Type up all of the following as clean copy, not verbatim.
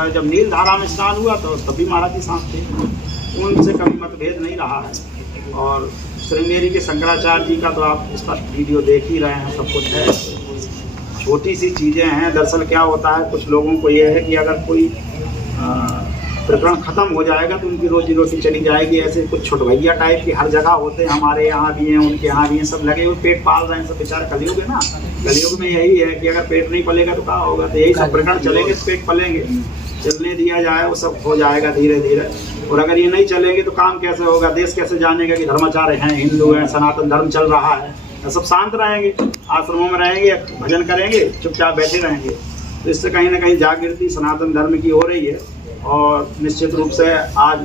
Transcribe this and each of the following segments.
है जब नील धारा में स्नान हुआ तो तब भी महाराज जी साथ थे, उनसे कभी मतभेद नहीं रहा है। और श्रृंगेरी के शंकराचार्य जी का तो आप स्पष्ट वीडियो देख ही रहे हैं, सब कुछ है। छोटी सी चीज़ें हैं। दरअसल क्या होता है, कुछ लोगों को ये है कि अगर कोई प्रकरण खत्म हो जाएगा तो उनकी रोजी रोटी चली जाएगी। ऐसे कुछ छुटभैया टाइप की हर जगह होते हैं, हमारे यहाँ भी हैं, उनके यहाँ भी हैं, सब लगे हुए पेट पाल रहे हैं, सब बेचारे कलयुग है ना। कलयुग में यही है कि अगर पेट नहीं पलेगा तो क्या होगा। तो यही सब प्रकरण चलेंगे तो पेट पलेंगे, चलने दिया जाए वो सब हो जाएगा धीरे धीरे। और अगर ये नहीं चलेंगे तो काम कैसे होगा, देश कैसे जानेगा कि धर्माचार्य हैं, हिंदू हैं, सनातन धर्म चल रहा है। सब शांत रहेंगे, आश्रमों में रहेंगे, भजन करेंगे, चुपचाप बैठे रहेंगे। तो इससे कहीं ना कहीं जागृति सनातन धर्म की हो रही है। और निश्चित रूप से आज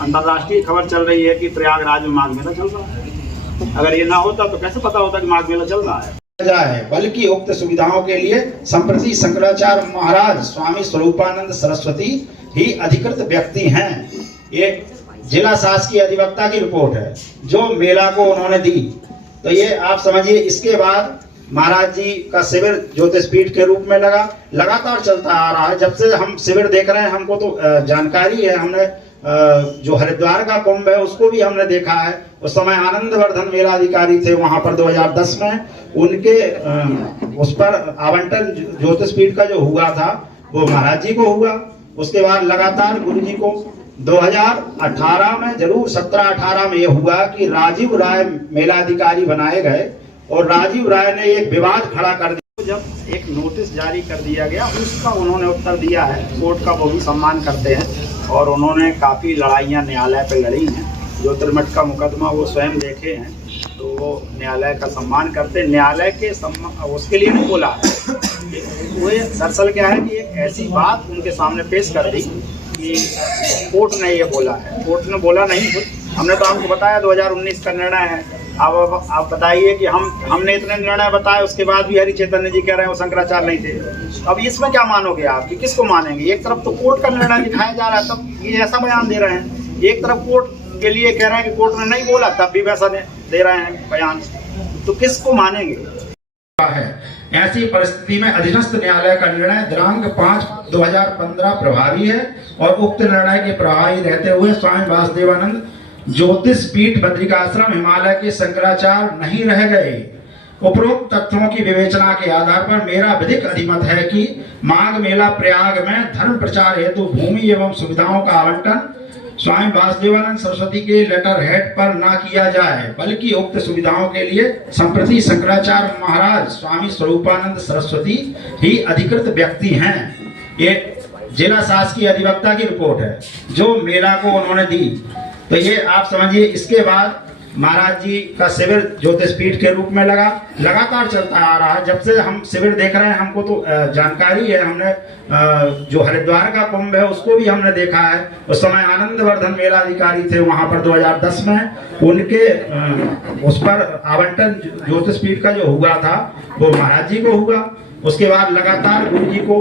अंतर्राष्ट्रीय खबर चल रही है कि प्रयागराज में माघ मेला चल रहा है। अगर ये ना होता तो कैसे पता होता कि माघ मेला चल रहा है। बल्कि उक्त सुविधाओं के लिए संप्रति शंकराचार्य महाराज स्वामी स्वरूपानंद सरस्वती ही अधिकृत व्यक्ति हैं। ये जिला शासकीय अधिवक्ता की रिपोर्ट है जो मेला को उन्होंने दी। तो ये आप समझिए, इसके बाद महाराज जी का शिविर ज्योतिषपीठ के रूप में लगातार चलता आ रहा है। जब से हम शिविर देख रहे हैं, हमको तो जानकारी है, हमने जो हरिद्वार का कुंभ है उसको भी हमने देखा है। उस समय आनंदवर्धन मेलाधिकारी थे वहां पर 2010 में, उनके उस पर आवंटन ज्योतिषपीठ का जो हुआ था वो महाराज जी को हुआ। उसके बाद लगातार गुरु जी को 2018 में, जरूर 17-18 में ये हुआ कि राजीव राय मेलाधिकारी बनाए गए और राजीव राय ने एक विवाद खड़ा कर दिया। जब एक नोटिस जारी कर दिया गया, उसका उन्होंने उत्तर दिया है। कोर्ट का वो भी सम्मान करते हैं और उन्होंने काफ़ी लड़ाइयाँ न्यायालय पे लड़ी हैं। जो त्रिमठ का मुकदमा वो स्वयं देखे हैं, तो वो न्यायालय का सम्मान करते। न्यायालय के उसके लिए नहीं बोला है। वो दरअसल क्या है कि एक ऐसी बात उनके सामने पेश कर दी कि कोर्ट ने ये बोला है। कोर्ट ने बोला नहीं कुछ, हमने तो आपको बताया 2019 का निर्णय है। अब आप बताइए कि हमने इतने निर्णय बताए, उसके बाद भी हरि चैतन्य जी कह रहे हैं वो शंकराचार्य नहीं थे। अब इसमें क्या मानोगे आप कि किसको मानेंगे? एक तरफ तो कोर्ट का निर्णय दिखाया जा रहा है, तब ये ऐसा बयान दे रहे हैं। एक तरफ कोर्ट के लिए कह रहे हैं कि कोर्ट ने नहीं बोला, तब भी वैसा दे रहे हैं बयान। तो किसको मानेंगे? ऐसी परिस्थिति में अधीनस्थ न्यायालय का निर्णय दिनांक 5/2015 प्रभावी है और उक्त निर्णय के प्रभावी रहते हुए स्वामी वासुदेवानंद ज्योतिषपीठ बद्रिकाश्रम हिमालय के शंकराचार्य नहीं रह गए। उपरोक्त तथ्यों की विवेचना के आधार पर मेरा विधिक अधिमत है कि माघ मेला प्रयाग में धर्म प्रचार हेतु भूमि एवं सुविधाओं का आवंटन स्वामी वासुदेवानंद सरस्वती के लेटर हेड पर न किया जाए, बल्कि उक्त सुविधाओं के लिए संप्रति शंकराचार्य महाराज स्वामी स्वरूपानंद सरस्वती ही अधिकृत व्यक्ति हैं। ये जिला शासकीय अधिवक्ता की रिपोर्ट है जो मेला को उन्होंने दी। तो ये आप समझिए, इसके बाद महाराज जी का शिविर ज्योतिषपीठ के रूप में लगातार चलता आ रहा है। जब से हम शिविर देख रहे हैं, हमको तो जानकारी है, हमने जो हरिद्वार का कुंभ है उसको भी हमने देखा है। उस समय आनंदवर्धन मेलाधिकारी थे वहां पर 2010 में, उनके उस पर आवंटन ज्योतिषपीठ का जो हुआ था वो महाराज जी को हुआ। उसके बाद लगातार गुरु जी को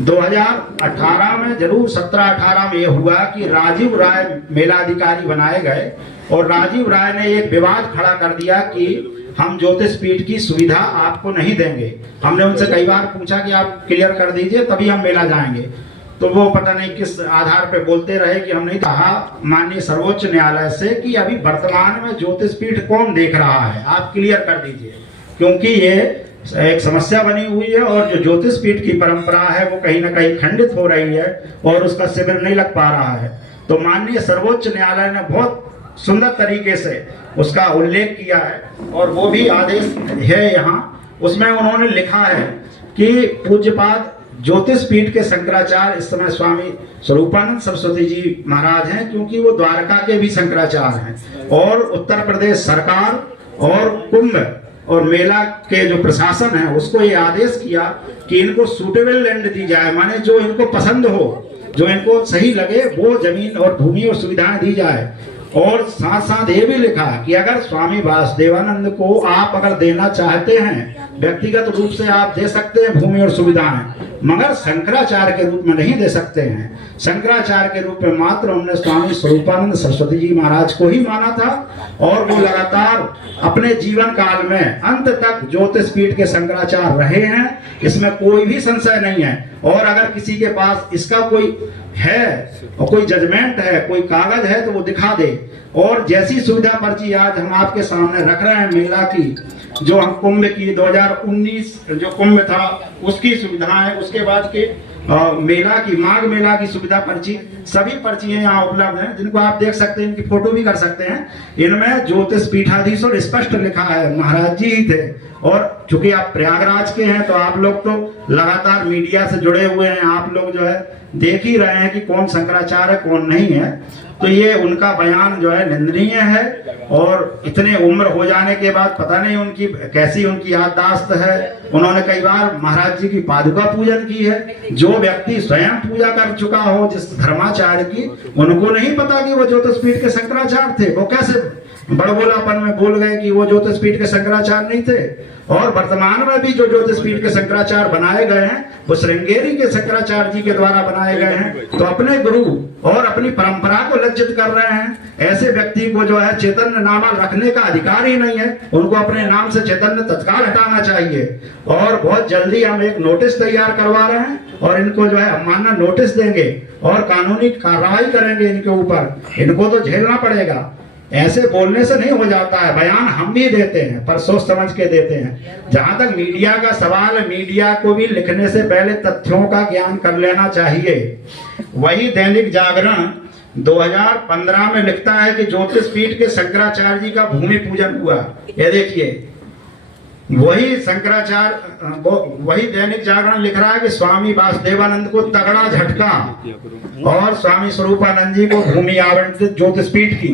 2018 में, जरूर 17-18 में ये हुआ कि राजीव राय मेलाधिकारी बनाए गए और राजीव राय ने एक विवाद खड़ा कर दिया कि हम ज्योतिषपीठ की सुविधा आपको नहीं देंगे। हमने उनसे कई बार पूछा कि आप क्लियर कर दीजिए तभी हम मेला जाएंगे, तो वो पता नहीं किस आधार पे बोलते रहे कि हम नहीं। कहा माननीय सर्वोच्च न्यायालय से कि अभी वर्तमान में ज्योतिषपीठ कौन देख रहा है, आप क्लियर कर दीजिए, क्योंकि ये एक समस्या बनी हुई है और जो ज्योतिषपीठ की परंपरा है वो कहीं ना कहीं खंडित हो रही है और उसका शिविर नहीं लग पा रहा है। तो माननीय सर्वोच्च न्यायालय ने बहुत सुंदर तरीके से उसका उल्लेख किया है और वो भी आदेश है यहाँ। उसमें उन्होंने लिखा है कि पूज्यपाद ज्योतिषपीठ के शंकराचार्य इस समय स्वामी स्वरूपानंद सरस्वती जी महाराज हैं, क्योंकि वो द्वारका के भी शंकराचार्य हैं। और उत्तर प्रदेश सरकार और कुंभ और मेला के जो प्रशासन है उसको ये आदेश किया कि इनको सूटेबल लैंड दी जाए, माने जो इनको पसंद हो, जो इनको सही लगे वो जमीन और भूमि और सुविधाएं दी जाए। और साथ साथ ये भी लिखा कि अगर स्वामी वासुदेवानंद को आप अगर देना चाहते हैं व्यक्तिगत रूप से आप दे सकते हैं भूमि और सुविधाएं, मगर शंकराचार्य के रूप में नहीं दे सकते हैं। शंकराचार्य के रूप में मात्र उन्होंने स्वामी स्वरूपानंद सरस्वती जी महाराज को ही माना था और वो लगातार अपने जीवन काल में अंत तक ज्योतिष पीठ के शंकराचार्य रहे हैं, इसमें कोई भी संशय नहीं है। और अगर किसी के पास इसका कोई है और कोई जजमेंट है, कोई कागज है, तो वो दिखा दे। और जैसी सुविधा पर्ची आज हम आपके सामने रख रहे हैं मेला की, जो हम कुंभ की 2019 जो कुंभ था उसकी सुविधाएं, उसके बाद के मेला की माघ मेला की सुविधा पर्ची, सभी पर्चियां यहाँ उपलब्ध हैं, जिनको आप देख सकते हैं, इनकी फोटो भी कर सकते हैं। इनमें ज्योतिष पीठाधीश और स्पष्ट लिखा है, महाराज जी ही थे। और चूंकि आप प्रयागराज के हैं तो आप लोग तो लगातार मीडिया से जुड़े हुए हैं, आप लोग जो है देख ही रहे हैं कि कौन शंकराचार्य कौन नहीं है। तो ये उनका बयान जो है निंदनीय है। और इतने उम्र हो जाने के बाद पता नहीं उनकी कैसी उनकी याददाश्त है। उन्होंने कई बार महाराज जी की पादुका पूजन की है। जो व्यक्ति स्वयं पूजा कर चुका हो जिस धर्माचार्य की, उनको नहीं पता कि वो ज्योतिष पीठ के शंकराचार्य थे। वो कैसे बड़बोलापन में बोल गए कि वो ज्योतिष पीठ के शंकराचार्य नहीं थे। और वर्तमान में भी जो ज्योतिष पीठ के शंकराचार्य बनाए गए हैं वो श्रृंगेरी के शंकराचार्य जी के द्वारा बनाए गए हैं। तो अपने गुरु और अपनी परंपरा को लज्जित कर रहे हैं। ऐसे व्यक्ति को जो है चैतन्य नामा रखने का अधिकार ही नहीं है। उनको अपने नाम से चैतन्य तत्काल हटाना चाहिए। और बहुत जल्दी हम एक नोटिस तैयार करवा रहे हैं और इनको जो है अवमानना नोटिस देंगे और कानूनी कार्रवाई करेंगे इनके ऊपर। इनको तो झेलना पड़ेगा। ऐसे बोलने से नहीं हो जाता है। बयान हम भी देते हैं पर सोच समझ के देते हैं। जहां तक मीडिया का सवाल है, मीडिया को भी लिखने से पहले तथ्यों का ज्ञान कर लेना चाहिए। वही दैनिक जागरण 2015 में लिखता है कि ज्योतिष पीठ के शंकराचार्य जी का भूमि पूजन हुआ। ये देखिए, वही शंकराचार्य वही दैनिक जागरण लिख रहा है कि स्वामी वासुदेवानंद को तगड़ा झटका और स्वामी स्वरूपानंद जी को भूमि आवंटित ज्योतिष पीठ की।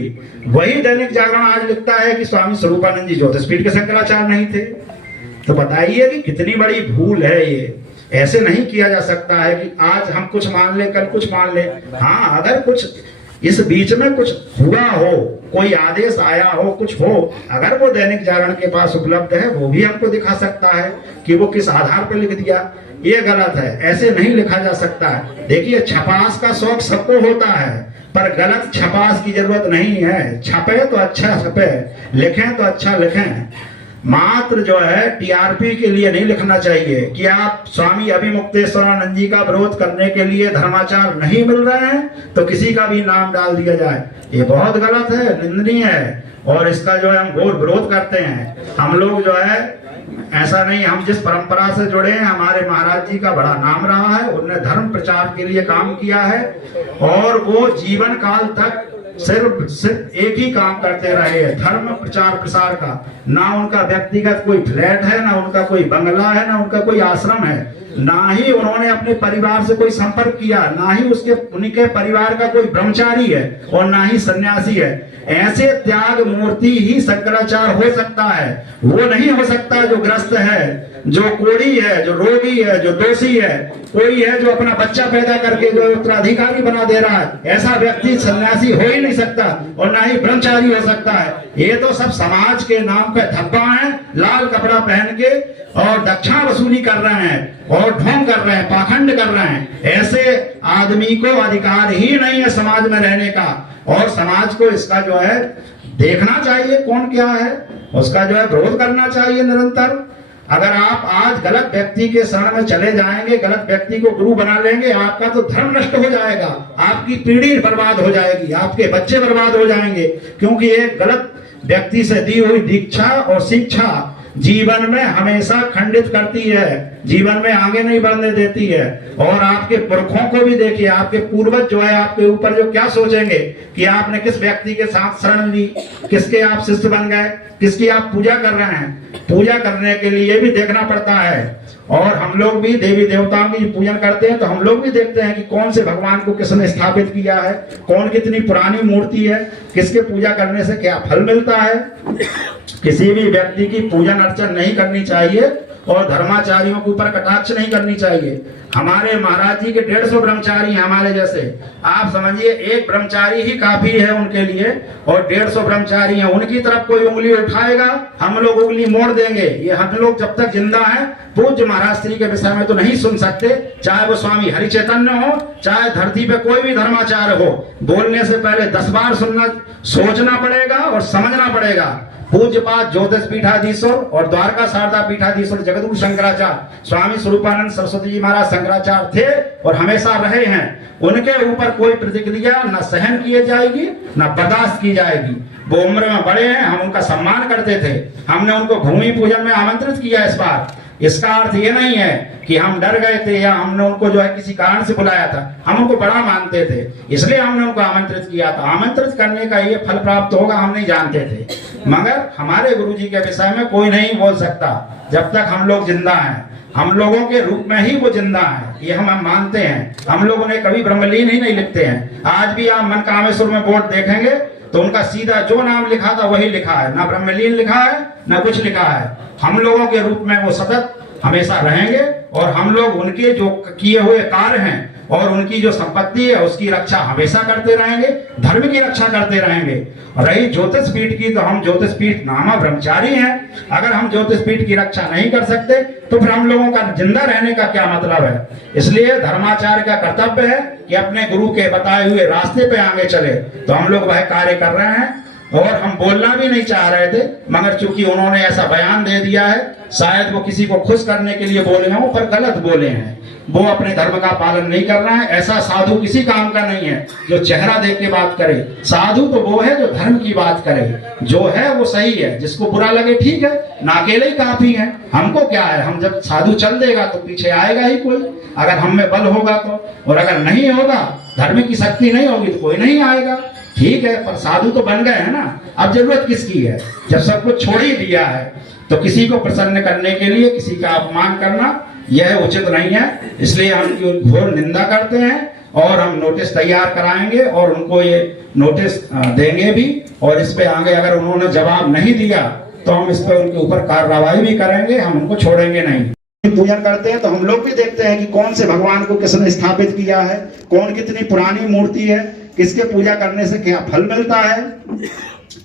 वही दैनिक जागरण आज लिखता है कि स्वामी स्वरूपानंद जी ज्योतिष पीठ के शंकराचार्य नहीं थे। तो बताइए कि कितनी बड़ी भूल है ये। ऐसे नहीं किया जा सकता है कि आज हम कुछ मान ले कल कुछ मान ले। हाँ, अगर कुछ इस बीच में कुछ हुआ हो, कोई आदेश आया हो, कुछ हो, अगर वो दैनिक जागरण के पास उपलब्ध है वो भी हमको दिखा सकता है कि वो किस आधार पर लिख दिया। ये गलत है, ऐसे नहीं लिखा जा सकता है। देखिए, छपास का शौक सबको होता है पर गलत छपास की जरूरत नहीं है। छपे तो अच्छा छपे, लिखें तो अच्छा लिखें। मात्र जो है टीआरपी के लिए नहीं लिखना चाहिए कि आप स्वामी अभिमुक्तेश्वरानंद जी का विरोध करने के लिए धर्माचार नहीं मिल रहे हैं तो किसी का भी नाम डाल दिया जाए। ये बहुत गलत है, निंदनीय है और इसका जो है हम घोर विरोध करते हैं। हम लोग जो है ऐसा नहीं, हम जिस परंपरा से जुड़े हैं, हमारे महाराज जी का बड़ा नाम रहा है। उन्होंने धर्म प्रचार के लिए काम किया है और वो जीवन काल तक सिर्फ एक ही काम करते रहे हैं, धर्म प्रचार प्रसार का। ना उनका व्यक्तिगत कोई फ्लैट है, ना उनका कोई बंगला है, ना उनका कोई आश्रम है, ना ही उन्होंने अपने परिवार से कोई संपर्क किया, ना ही उनके परिवार का कोई ब्रह्मचारी है और ना ही सन्यासी है। ऐसे त्याग मूर्ति ही शंकराचार्य हो सकता है। वो नहीं हो सकता जो ग्रस्त है, जो कोढ़ी है, जो रोगी है, जो दोषी है, कोई है जो अपना बच्चा पैदा करके जो उत्तराधिकारी बना दे रहा है। ऐसा व्यक्ति सन्यासी हो ही नहीं सकता और ना ही ब्रह्मचारी हो सकता है। ये तो सब समाज के नाम पे धब्बा है, लाल कपड़ा पहन के और दक्षिणा वसूली कर रहे हैं और ढोंग कर रहे हैं, पाखंड कर रहे हैं। ऐसे आदमी को अधिकार ही नहीं है समाज में रहने का और समाज को इसका जो है देखना चाहिए कौन क्या है, उसका जो है विरोध करना चाहिए निरंतर। अगर आप आज गलत व्यक्ति के शरण में चले जाएंगे, गलत व्यक्ति को गुरु बना लेंगे, आपका तो धर्म नष्ट हो जाएगा, आपकी पीढ़ी बर्बाद हो जाएगी, आपके बच्चे बर्बाद हो जाएंगे। क्योंकि एक गलत व्यक्ति से दी हुई दीक्षा और शिक्षा जीवन में हमेशा खंडित करती है, जीवन में आगे नहीं बढ़ने देती है। और आपके पुरखों को भी देखिए, आपके पूर्वज जो है आपके ऊपर जो क्या सोचेंगे कि आपने किस व्यक्ति के साथ शरण ली, किसके आप शिष्य बन गए, किसकी आप पूजा कर रहे हैं। पूजा करने के लिए भी देखना पड़ता है। और हम लोग भी देवी देवताओं की पूजन करते हैं तो हम लोग भी देखते हैं कि कौन से भगवान को किसने स्थापित किया है, कौन कितनी पुरानी मूर्ति है, किसके पूजा करने से क्या फल मिलता है। किसी भी व्यक्ति की पूजन अर्चन नहीं करनी चाहिए और धर्माचार्यों के ऊपर कटाक्ष नहीं करनी चाहिए। हमारे महाराज जी के 150 ब्रह्मचारी हैं हमारे जैसे। आप समझिए एक ब्रह्मचारी ही काफी है उनके लिए, और 150 ब्रह्मचारी हैं। उनकी तरफ कोई उंगली उठाएगा हम लोग उंगली मोड़ देंगे। ये हम लोग जब तक जिंदा हैं पूज्य महाराज श्री के विषय में तो नहीं सुन सकते, चाहे वो स्वामी हरि चैतन्य हो, चाहे धरती पे कोई भी धर्माचार्य हो। बोलने से पहले 10 बार सुनना, सोचना पड़ेगा और समझना पड़ेगा। पूज्यपाद ज्योतिष पीठाधीश्वर और द्वारका शारदा पीठाधीश्वर जगतगुरु शंकराचार्य स्वामी स्वरूपानंद सरस्वती जी महाराज शंकराचार्य थे और हमेशा रहे हैं। उनके ऊपर कोई प्रतिक्रिया न सहन की जाएगी न बर्दाश्त की जाएगी। वो उम्र में बड़े हैं, हम उनका सम्मान करते थे। हमने उनको भूमि पूजन में आमंत्रित किया इस बार। इसका अर्थ ये नहीं है कि हम डर गए थे या हमने उनको जो है किसी कारण से बुलाया था। हम उनको बड़ा मानते थे, इसलिए हमने उनको आमंत्रित किया था। आमंत्रित करने का ये फल प्राप्त होगा हम नहीं जानते थे। मगर हमारे गुरु जी के विषय में कोई नहीं बोल सकता जब तक हम लोग जिंदा हैं। हम लोगों के रूप में ही वो जिंदा है, ये हम मानते हैं। हम लोग उन्हें कभी ब्रह्मलीन ही नहीं लिखते हैं। आज भी आप मन कामेश्वर में बोर्ड देखेंगे तो उनका सीधा जो नाम लिखा था वही लिखा है, ना ब्रह्मलीन लिखा है ना कुछ लिखा है। हम लोगों के रूप में वो सतत हमेशा रहेंगे और हम लोग उनके जो किए हुए कार्य हैं और उनकी जो संपत्ति है उसकी रक्षा हमेशा करते रहेंगे, धर्म की रक्षा करते रहेंगे। और रही ज्योतिष पीठ की, तो हम ज्योतिष पीठ नामा ब्रह्मचारी हैं। अगर हम ज्योतिष पीठ की रक्षा नहीं कर सकते तो फिर हम लोगों का जिंदा रहने का क्या मतलब है। इसलिए धर्माचार्य का कर्तव्य है कि अपने गुरु के बताए हुए रास्ते पे आगे चले। तो हम लोग वह कार्य कर रहे हैं और हम बोलना भी नहीं चाह रहे थे, मगर चूंकि उन्होंने ऐसा बयान दे दिया है, शायद वो किसी को खुश करने के लिए बोले हों पर गलत बोले हैं। वो अपने धर्म का पालन नहीं कर रहा है। ऐसा साधु किसी काम का नहीं है जो चेहरा देख के बात करे। साधु तो वो है जो धर्म की बात करे, जो है वो सही है। जिसको बुरा लगे ठीक है, ना अकेले ही काफी है। हमको क्या है, हम जब साधु चल देगा तो पीछे आएगा ही कोई, अगर हम में बल होगा तो। और अगर नहीं होगा, धर्म की शक्ति नहीं होगी तो कोई नहीं आएगा। ठीक है, पर साधु तो बन गए हैं ना, अब जरूरत किसकी है जब सब कुछ छोड़ ही दिया है। तो किसी को प्रसन्न करने के लिए किसी का अपमान करना यह उचित नहीं है। इसलिए हम उनकी घोर निंदा करते हैं और हम नोटिस तैयार कराएंगे और उनको ये नोटिस देंगे भी। और इस पे आगे अगर उन्होंने जवाब नहीं दिया तो हम इस पे उनके ऊपर कार्रवाई भी करेंगे, हम उनको छोड़ेंगे नहीं। पूजन करते हैं तो हम लोग भी देखते हैं कि कौन से भगवान को किसने स्थापित किया है, कौन कितनी पुरानी मूर्ति है, किसके पूजा करने से क्या फल मिलता है।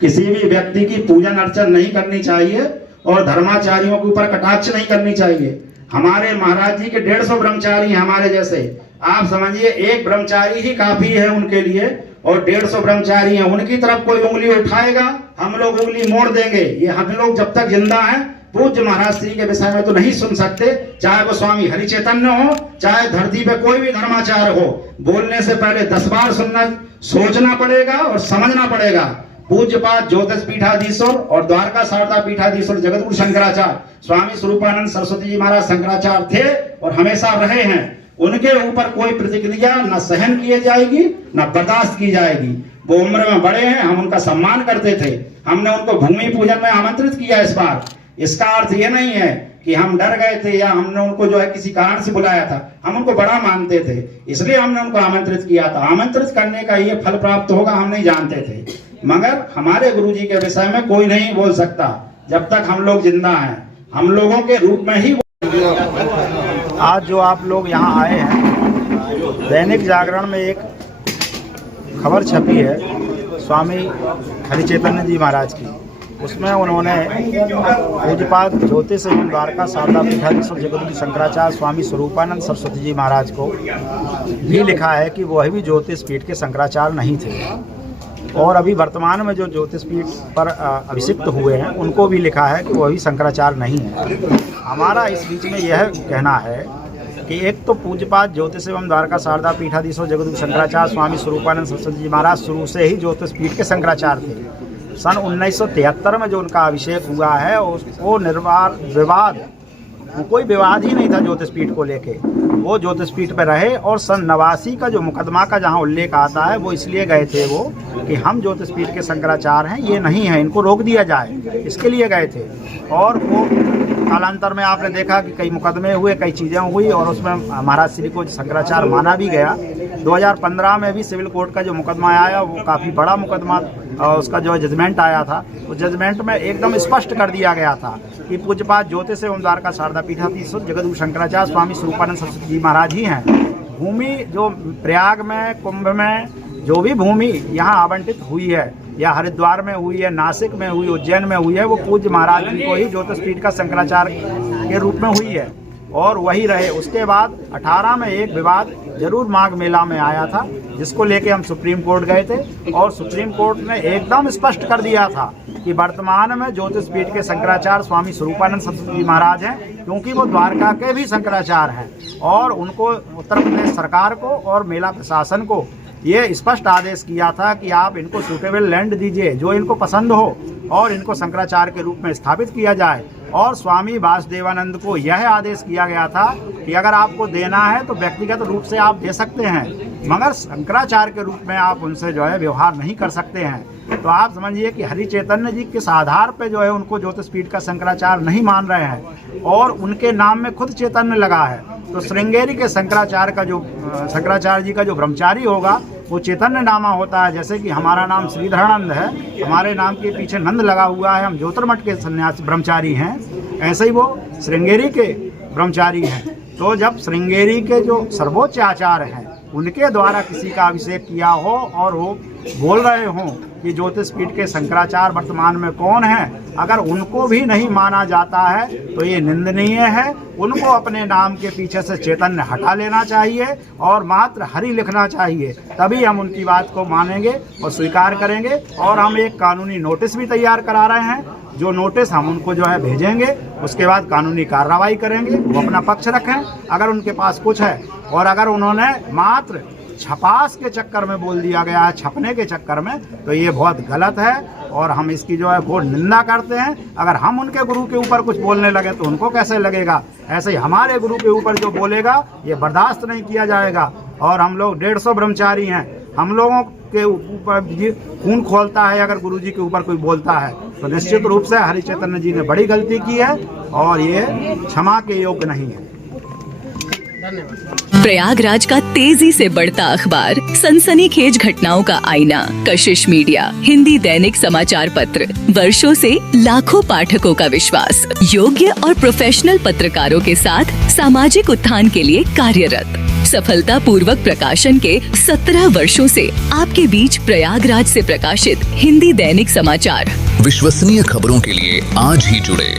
किसी भी व्यक्ति की पूजन अर्चन नहीं करनी चाहिए और धर्माचार्यों के ऊपर कटाक्ष नहीं करनी चाहिए। हमारे महाराज जी के 150 ब्रह्मचारी हैं हमारे जैसे। आप समझिए एक ब्रह्मचारी ही काफी है उनके लिए, और 150 ब्रह्मचारी हैं। उनकी तरफ कोई उंगली उठाएगा हम लोग उंगली मोड़ देंगे। ये हम लोग जब तक जिंदा हैं पूज्य महाराज श्री के विषय में तो नहीं सुन सकते, चाहे वो स्वामी हरि चैतन्य हो, चाहे धरती पे कोई भी धर्माचार्य हो। बोलने से पहले 10 बार सुनना, सोचना पड़ेगा और समझना पड़ेगा। पूज्यपाद ज्योतिष पीठाधीश्वर और द्वारका शारदा पीठाधीश्वर जगतगुरु शंकराचार्य स्वामी स्वरूपानंद सरस्वती जी महाराज शंकराचार्य थे और हमेशा रहे हैं। उनके ऊपर कोई प्रतिक्रिया न सहन की जाएगी न बर्दाश्त की जाएगी। वो उम्र में बड़े हैं, हम उनका सम्मान करते थे। हमने उनको भूमि पूजन में आमंत्रित किया इस बार। इसका अर्थ ये नहीं है कि हम डर गए थे या हमने उनको जो है किसी कारण से बुलाया था। हम उनको बड़ा मानते थे, इसलिए हमने उनको आमंत्रित किया था। आमंत्रित करने का ये फल प्राप्त होगा हम नहीं जानते थे। मगर हमारे गुरु जी के विषय में कोई नहीं बोल सकता जब तक हम लोग जिंदा हैं। हम लोगों के रूप में ही। आज जो आप लोग यहाँ आए हैं, दैनिक जागरण में एक खबर छपी है स्वामी हरि चैतन्य जी महाराज की। उसमें उन्होंने पूज्यपाद ज्योतिष एवं द्वारका शारदा पीठाधीश्वर जगतगुरु शंकराचार्य स्वामी स्वरूपानंद सरस्वती जी महाराज को भी लिखा है कि वह भी ज्योतिष पीठ के शंकराचार्य नहीं थे। और अभी वर्तमान में जो ज्योतिष पीठ पर अभिषिक्त हुए हैं उनको भी लिखा है कि वह भी शंकराचार्य नहीं है। हमारा इस बीच में यह कहना है कि एक तो पूज्यपाद ज्योतिष एवं द्वारका शारदा पीठाधीश्वर जगतगुरु शंकराचार्य स्वामी स्वरूपानंद सरस्वती जी महाराज शुरू से ही ज्योतिष पीठ के शंकराचार्य थे। सन 1973 में जो उनका अभिषेक हुआ है वो कोई विवाद ही नहीं था ज्योतिष पीठ को लेके। वो ज्योतिष पीठ पर रहे और सन 89 का जो मुकदमा का जहाँ उल्लेख आता है वो इसलिए गए थे वो कि हम ज्योतिष पीठ के शंकराचार्य हैं, ये नहीं है, इनको रोक दिया जाए, इसके लिए गए थे। और वो कालांतर में आपने देखा कि कई मुकदमे हुए, कई चीज़ें हुई और उसमें महाराज श्री को शंकराचार्य माना भी गया। 2015 में भी सिविल कोर्ट का जो मुकदमा आया वो काफ़ी बड़ा मुकदमा, उसका जो जजमेंट आया था, उस जजमेंट में एकदम स्पष्ट कर दिया गया था कि पूज्यपाद ज्योतिष एवं द्वारका शारदा पीठाधीश जगद्गुरु शंकराचार्य स्वामी स्वरूपानंद सरस्वती जी महाराज ही हैं। भूमि जो प्रयाग में, कुंभ में जो भी भूमि यहाँ आवंटित हुई है, या हरिद्वार में हुई है, नासिक में हुई, उज्जैन में हुई है, वो पूज्य महाराज जी को ही ज्योतिष पीठ का शंकराचार्य के रूप में हुई है और वही रहे। उसके बाद 18 में एक विवाद जरूर माघ मेला में आया था, जिसको लेके हम सुप्रीम कोर्ट गए थे और सुप्रीम कोर्ट ने एकदम स्पष्ट कर दिया था कि वर्तमान में ज्योतिष पीठ के शंकराचार्य स्वामी स्वरूपानंद सरस्वती जी महाराज हैं, क्योंकि वो द्वारका के भी शंकराचार्य हैं और उनको उत्तर प्रदेश सरकार को और मेला प्रशासन को ये स्पष्ट आदेश किया था कि आप इनको सूटेबल लैंड दीजिए जो इनको पसंद हो और इनको शंकराचार्य के रूप में स्थापित किया जाए। और स्वामी वासुदेवानंद को यह आदेश किया गया था कि अगर आपको देना है तो व्यक्तिगत रूप से आप दे सकते हैं, मगर शंकराचार्य के रूप में आप उनसे जो है व्यवहार नहीं कर सकते हैं। तो आप समझिए कि हरि चैतन्य जी किस आधार पे जो है उनको ज्योतिष पीठ का शंकराचार्य नहीं मान रहे हैं और उनके नाम में खुद चैतन्य लगा है। तो श्रृंगेरी के शंकराचार्य जी का जो ब्रह्मचारी होगा वो चैतन्य नामा होता है। जैसे कि हमारा नाम श्रीधरानंद है, हमारे नाम के पीछे नंद लगा हुआ है, हम ज्योतिर्मठ के सन्यासी ब्रह्मचारी हैं, ऐसे ही वो श्रृंगेरी के ब्रह्मचारी हैं। तो जब श्रृंगेरी के जो सर्वोच्च आचार्य हैं उनके द्वारा किसी का अभिषेक किया हो और वो बोल रहे हों कि ज्योतिष पीठ के शंकराचार्य वर्तमान में कौन है, अगर उनको भी नहीं माना जाता है तो ये निंदनीय है। उनको अपने नाम के पीछे से चैतन्य हटा लेना चाहिए और मात्र हरि लिखना चाहिए, तभी हम उनकी बात को मानेंगे और स्वीकार करेंगे। और हम एक कानूनी नोटिस भी तैयार करा रहे हैं, जो नोटिस हम उनको जो है भेजेंगे, उसके बाद कानूनी कार्रवाई करेंगे। वो अपना पक्ष रखें अगर उनके पास कुछ है, और अगर उन्होंने मात्र छपास के चक्कर में बोल दिया गया है, छपने के चक्कर में, तो ये बहुत गलत है और हम इसकी जो है घोर निंदा करते हैं। अगर हम उनके गुरु के ऊपर कुछ बोलने लगे तो उनको कैसे लगेगा, ऐसे ही हमारे गुरु के ऊपर जो बोलेगा ये बर्दाश्त नहीं किया जाएगा। और हम लोग 150 ब्रह्मचारी हैं, हम लोगों के ऊपर खून खोलता है अगर गुरु जी के ऊपर कोई बोलता है तो निश्चित रूप से हरि चैतन्य जी ने बड़ी गलती की है और ये क्षमा के योग्य नहीं है। प्रयागराज का तेजी से बढ़ता अखबार, सनसनीखेज घटनाओं का आईना, कशिश मीडिया हिंदी दैनिक समाचार पत्र, वर्षों से लाखों पाठकों का विश्वास, योग्य और प्रोफेशनल पत्रकारों के साथ सामाजिक उत्थान के लिए कार्यरत, सफलता पूर्वक प्रकाशन के 17 वर्षों से आपके बीच प्रयागराज से प्रकाशित हिंदी दैनिक समाचार। विश्वसनीय खबरों के लिए आज ही जुड़े,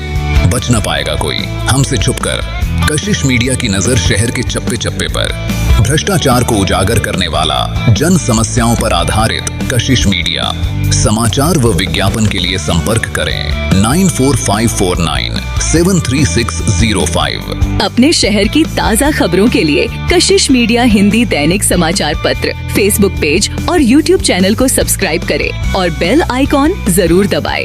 बच न पाएगा कोई हमसे छुपकर। कशिश मीडिया की नजर शहर के चप्पे चप्पे पर, भ्रष्टाचार को उजागर करने वाला, जन समस्याओं पर आधारित कशिश मीडिया। समाचार व विज्ञापन के लिए संपर्क करें 94549 73605। अपने शहर की ताज़ा खबरों के लिए कशिश मीडिया हिंदी दैनिक समाचार पत्र फेसबुक पेज और यूट्यूब चैनल को सब्सक्राइब करें और बेल आइकॉन जरूर दबाएं।